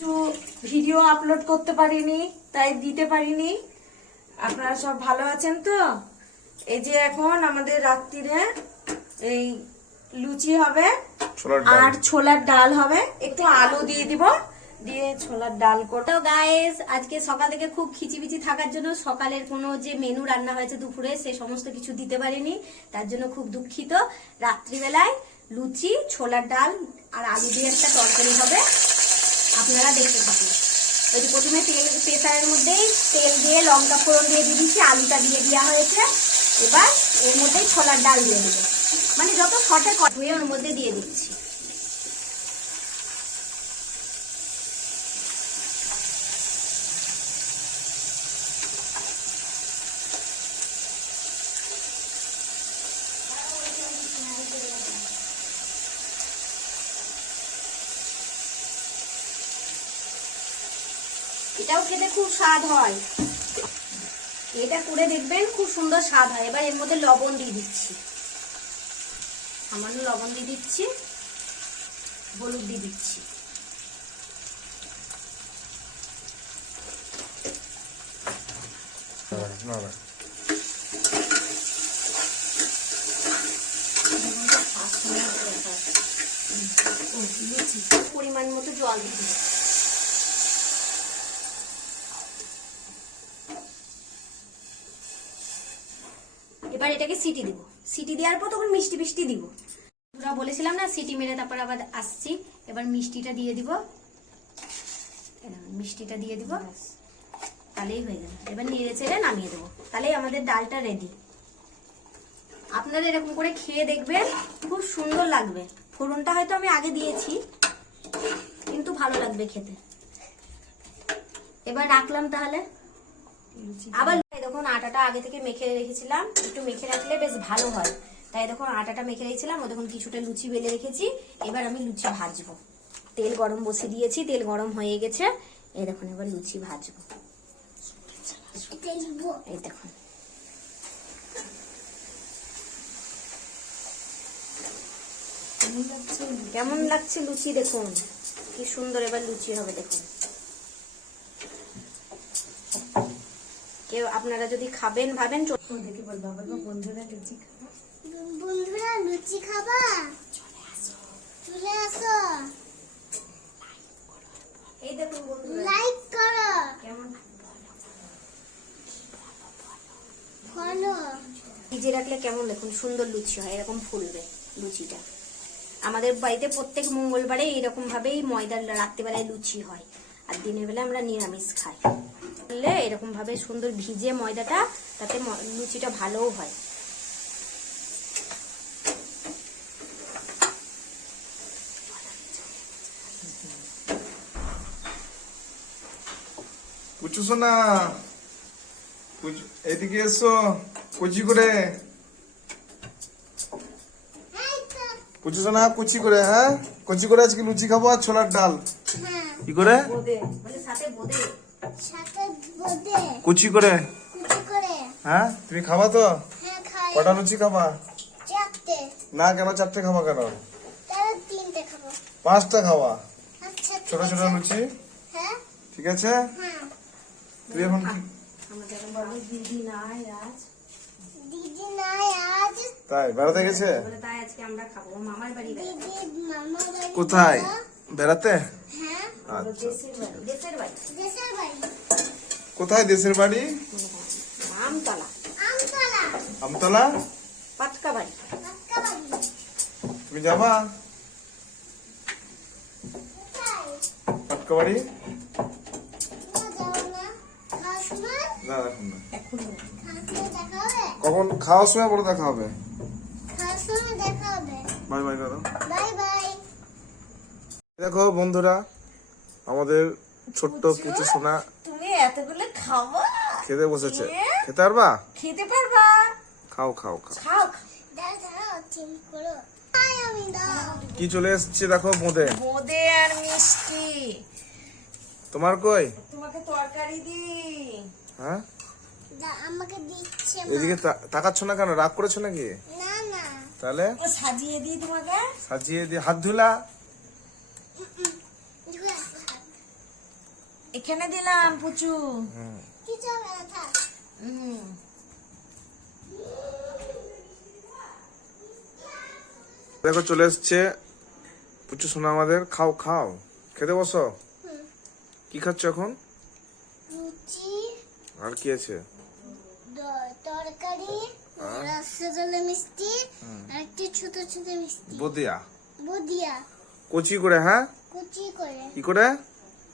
একটু video upload করতে পারিনি তাই দিতে পারিনি। আপনারা সব ভালো আছেন তো? এই যে এখন আমাদের রাত্রিরে এই লুচি হবে আর ছোলার ডাল হবে। একটু আলু দিয়ে দিব দিয়ে ছোলার ডাল করে তো গাইস আজকে সকাল থেকে খুব খিচিবিচি থাকার জন্য সকালের কোনো যে মেনু রান্না হয়েছে দুপুরে সে সমস্ত কিছু দিতে পারিনি। তার জন্য খুব দুঃখিত। রাত্রিবেলায় লুচি ছোলার ডাল আর আলু দিয়ে একটা তরকারি হবে। আপনারা দেখতে থাকুন। ওই প্রথমে তেল, প্রেসারের মধ্যেই তেল দিয়ে লঙ্কা ফোড়ন দিয়ে দিয়ে দিচ্ছি আলুটা দিয়ে দেওয়া হয়েছে। এবার এর মধ্যেই ছোলার ডাল দিয়ে দেবো। মানে যত শটে ধুয়ে ওর মধ্যে দিয়ে দিচ্ছি। এটাও খেতে খুব স্বাদ হয়। এটা করে দেখবেন খুব সুন্দর স্বাদ হয়। এবার এর মধ্যে লবণ দিয়ে দিচ্ছি। সামান্য লবণ দিয়ে দিচ্ছি। হলুদ দিয়ে দিচ্ছি। পরিমাণ মতো জল দিয়ে দিচ্ছি। এবার এটাকে সিটি দিব। সিটি দেওয়ার পর তখন মিষ্টি মিষ্টি দিব। তোরা বলেছিলাম না সিটি মেরে তারপর আবার আসছি। এবার মিষ্টিটা দিয়ে দিব। মিষ্টিটা দিয়ে দিব। তাহলেই হয়ে গেল। এবার নেড়ে চেড়ে নামিয়ে দেবো। তাহলেই আমাদের ডালটা রেডি আপনারা এরকম করে খেয়ে দেখবেন, খুব সুন্দর লাগবে। ফোড়নটা হয়তো আমি আগে দিয়েছি, কিন্তু ভালো লাগবে খেতে। এবার রাখলাম তাহলে। আবার দেখুন আটাটা আগে থেকে মেখে রেখেছিলাম, একটু মেখে রাখলে বেশ ভালো হয়। তাই দেখুন, আটাটা মেখে রেখেছিলাম, ও দেখুন কিছুটা লুচি বেলে রেখেছি, এবার আমি লুচি ভাজবো। তেল গরম বসে দিয়েছি, তেল গরম হয়ে গেছে। এই দেখুন, এবার লুচি ভাজবো। এই দেখুন। কেমন লাগছে লুচি দেখুন? কি সুন্দর এবার লুচি হবে দেখুন। কেউ আপনারা যদি খাবেন ভাবেন চল- দেখে বলব? বলব বন্ধুরা লুচি খাব। বন্ধুরা লুচি খাবা? চলে আসো। চলে আসো এই দেখুন বন্ধুরা। লাইক করো। কেমন? ফলো। ভিজে রাখলে কেমন দেখুন? সুন্দর লুচি হয় এরকম ফুলবে লুচিটা। আমাদের বাড়িতে প্রত্যেক মঙ্গলবারে এরকম ভাবেই ময়দার রাত্রিবেলায় লুচি হয়। আর দিনের বেলা আমরা নিরামিষ খাই। করলে এরকম ভাবে সুন্দর ভিজে ময়দাটা তাতে লুচিটা ভালোও হয়। কুচু সোনা এদিকে এসো কুচি করে। এই সোনা কুচি করে হ্যাঁ? কুচি করে আজকে লুচি খাব আর ছোলার ডাল। হ্যাঁ। কি করে? সাথে বোধে সাথে কুচি করে। হ্যাঁ? তুমি খাবা তো? হ্যাঁ কটা লুচি খাবা? না কেন চারটে খাবা কেন? তাহলে তিনটে খাব। পাঁচটা খাওয়া আচ্ছা ছোট ছোট লুচি? হ্যাঁ। ঠিক আছে? হ্যাঁ। তুই এখন কি আমাদের বলো দিদি নাই আজ। দিদি নাই আজ। তাই বেড়াতে গেছে? বলে তাই আজকে আমরা খাব ও মামার বাড়ি যাই দিদি মামা বাড়ি কোথায়? বেড়াতে? হ্যাঁ। আচ্ছা কোথায় দেশের বাড়ি? আমতলা। আমতলা? আমতলা বাড়ি তুমি যাবা? পাটকা বাড়ি না। এখন কখন? খাওয়ার সময় বলে দেখা হবে। বাই বাই দেখো বন্ধুরা আমাদের ছোট্ট পুচু সোনা তুমি এতগুলো খাওয়া খেতে বসেছে। খেতে পারবা? খেতে পারবা। খাও খাও খাও। কি চলে এসছে দেখো বোঁদে বোদে আর মিষ্টি। তোমার কই? তোমাকে তরকারি দি হ্যাঁ? আমাকে দিচ্ছে এদিকে তা- তাকাচ্ছ না কেন? রাগ করেছ নাকি? না না। তাহলে? সাজিয়ে দিই তোমাকে। সাজিয়ে দিয়ে হাত ধুলা। এখানে দিলাম পুচু। দেখো চলে এসছে। পুচু শোনা আমাদের। খাও খাও। খেতে বসো। কি খাচ্ছ এখন? আর কি আছে? তরকারি রসগোল্লা মিষ্টি আর একটি ছোট ছোট মিষ্টি। বদিয়া। বুদিয়া। কচি করে হ্যাঁ? কুচি করে। কি করে?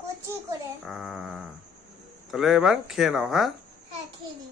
কুচি করে। তাহলে এবার খেয়ে নাও হ্যাঁ? হ্যাঁ খেলি